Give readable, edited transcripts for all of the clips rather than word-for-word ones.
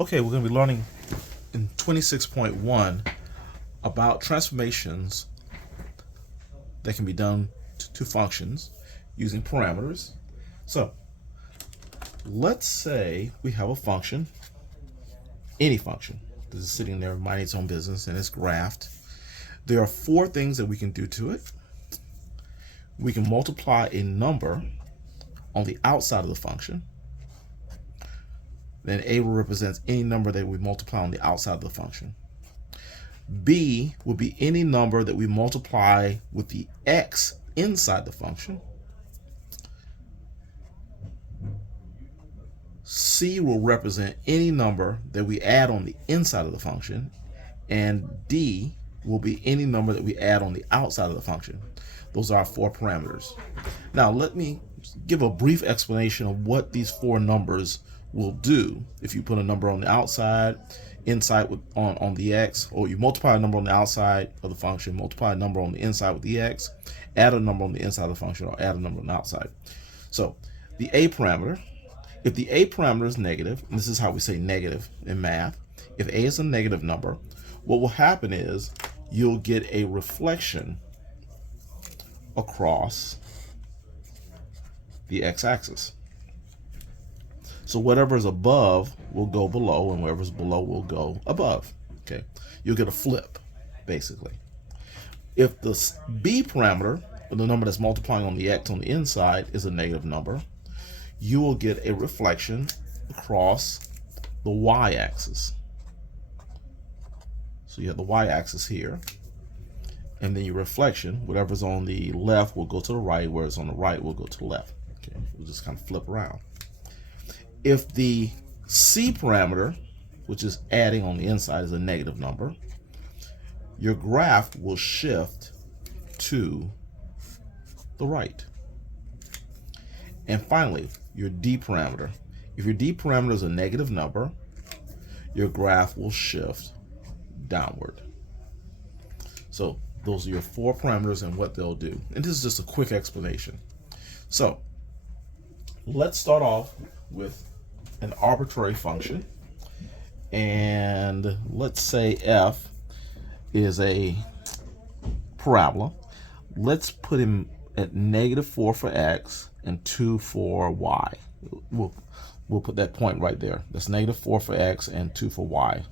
Okay, we're going to be learning in 26.1 about transformations that can be done to functions using parameters. So let's say we have a function, any function, that is sitting there minding its own business and it's graphed. There are four things that we can do to it. We can multiply a number on the outside of the function. Then A will represent any number that we multiply on the outside of the function. B will be any number that we multiply with the x inside the function. C will represent any number that we add on the inside of the function. And D will be any number that we add on the outside of the function. Those are our four parameters. Now let me give a brief explanation of what these four numbers will do if you put a number on the outside, inside with on the x, or you multiply a number on the outside of the function, multiply a number on the inside with the x, add a number on the inside of the function, or add a number on the outside. So the a parameter, if the a parameter is negative, and this is how we say negative in math, if a is a negative number, what will happen is you'll get a reflection across the x-axis. So whatever is above will go below, and whatever is below will go above. Okay, you'll get a flip, basically. If the b parameter, or the number that's multiplying on the x on the inside, is a negative number, you will get a reflection across the y-axis. So you have the y-axis here, and then your reflection, whatever's on the left will go to the right, whereas on the right will go to the left. Okay, we'll just kind of flip around. If the c parameter, which is adding on the inside, is a negative number, your graph will shift to the right. And finally, your d parameter. If your d parameter is a negative number, your graph will shift downward. So those are your four parameters and what they'll do. And this is just a quick explanation. So let's start off with an arbitrary function, and let's say f is a parabola. Let's put him at -4 for x and 2 for y. We'll put that point right there. That's -4 for x and 2 for y,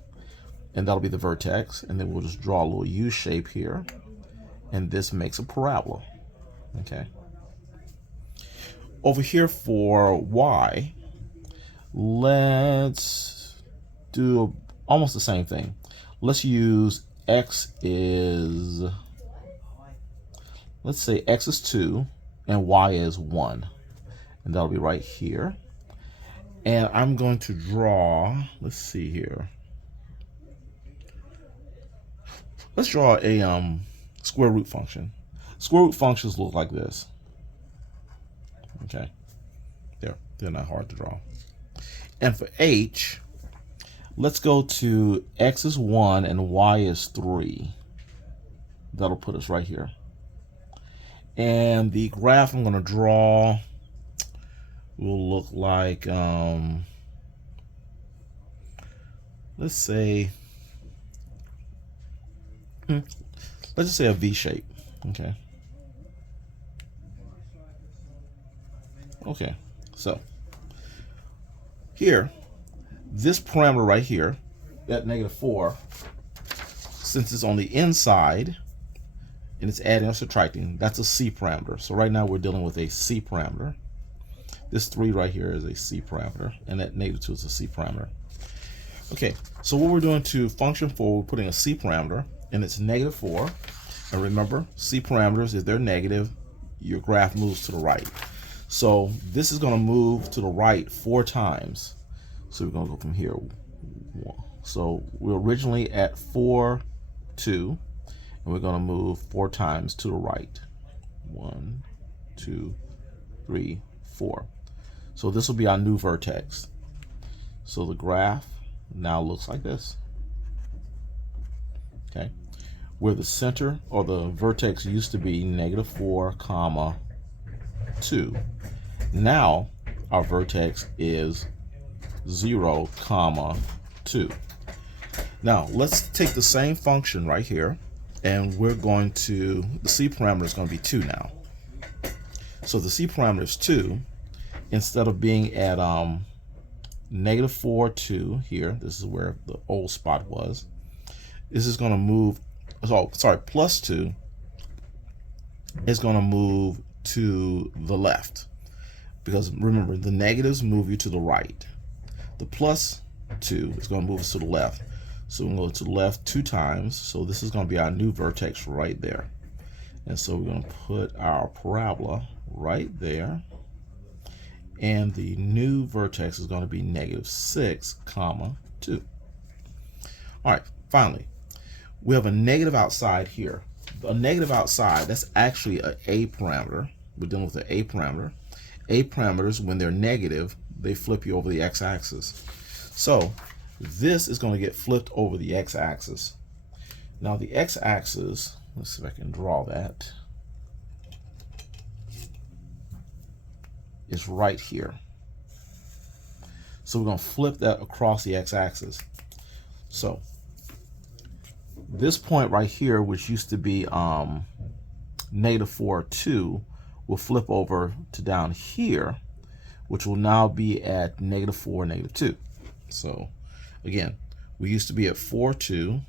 and that'll be the vertex. And then we'll just draw a little U shape here, and this makes a parabola. Okay. Over here for y, let's do almost the same thing. Let's use x is, let's say x is 2 and y is 1, and that'll be right here. And I'm going to draw, let's see here, let's draw a square root function. Square root functions look like this. Okay, they're not hard to draw. And for h, let's go to x is 1 and y is 3. That'll put us right here. And the graph I'm going to draw will look like, let's say, let's just say a V shape. Okay. Okay, so here, this parameter right here, that -4, since it's on the inside and it's adding or subtracting, that's a c parameter. So right now we're dealing with a c parameter. This 3 right here is a c parameter, and that -2 is a c parameter. Okay, so what we're doing to function 4, we're putting a c parameter, and it's -4. And remember, c parameters, if they're negative, your graph moves to the right. So this is going to move to the right 4 times. So we're going to go from here. So we're originally at 4, 2, and we're going to move 4 times to the right. 1, 2, 3, 4. So this will be our new vertex. So the graph now looks like this. Okay, where the center or the vertex used to be -4, 2. Now our vertex is 0, 2. Now let's take the same function right here, and we're going to, the C parameter is going to be 2 now. So the C parameter is 2. Instead of being at -4, 2 here, this is where the old spot was, this is going to move, oh sorry, +2 is going to move to the left, because remember, the negatives move you to the right. The +2 is going to move us to the left. So we're going to go to the left 2 times. So this is going to be our new vertex right there. And so we're going to put our parabola right there. And the new vertex is going to be -6, 2. All right, finally, we have a negative outside here. A negative outside, that's actually an A parameter. We're dealing with an A parameter. A parameters, when they're negative, they flip you over the x-axis. So this is going to get flipped over the x-axis. Now the x-axis, let's see if I can draw that, is right here. So we're going to flip that across the x-axis. So this point right here, which used to be -4, 2, will flip over to down here, which will now be at -4, -2. So again, we used to be at 4, 2,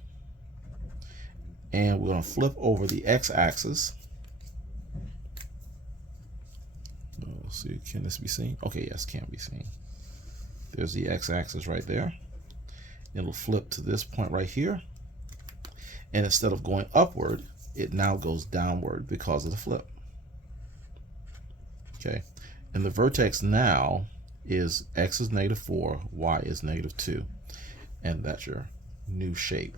and we're going to flip over the x-axis. Let's see, can this be seen? Okay, yes, can be seen. There's the x-axis right there. It'll flip to this point right here, and instead of going upward, it now goes downward because of the flip. Okay, and the vertex now is x is -4, y is -2, and that's your new shape.